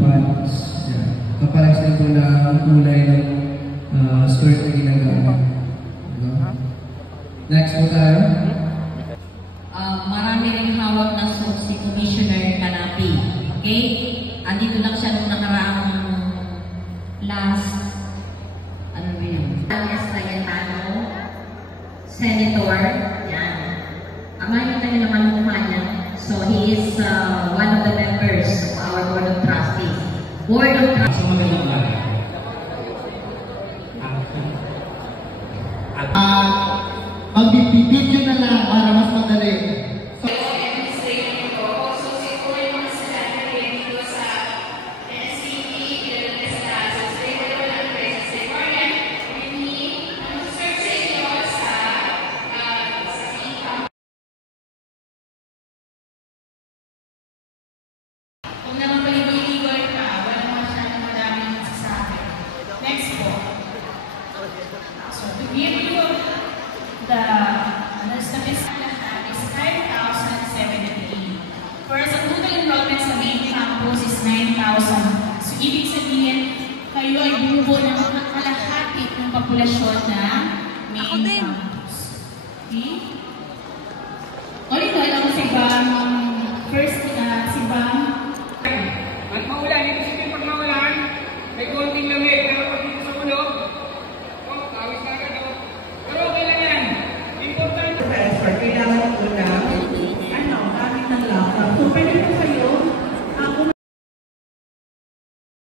pants. Yan. Kapares na po ng kulay ng skirt na ginagamit. Next po tayo. Marami rin hawak ng suit si Commissioner Canapi. Okay? Andito lang siya nung nakaraang last, ano ba yun? Alias Cayetano, Senator. Yan. Makikita niyo naman yung mukha niya. So, he is one of the members of our Board of Trustees. Board of Trustees. So, magandang lahat. Mag-video na lang para mas madali. Kung naman paligoy-ligoy ka, wala masyadong madaming masasabi. Next po. So, to give you the statistics lahat is 5,070. Whereas ang total enrollment sa main campus is 9,000. So, ibig sabihin, kayo ay bubo ng kalahati ng populasyon na main campus. Okay? All in all, ako sa ibang first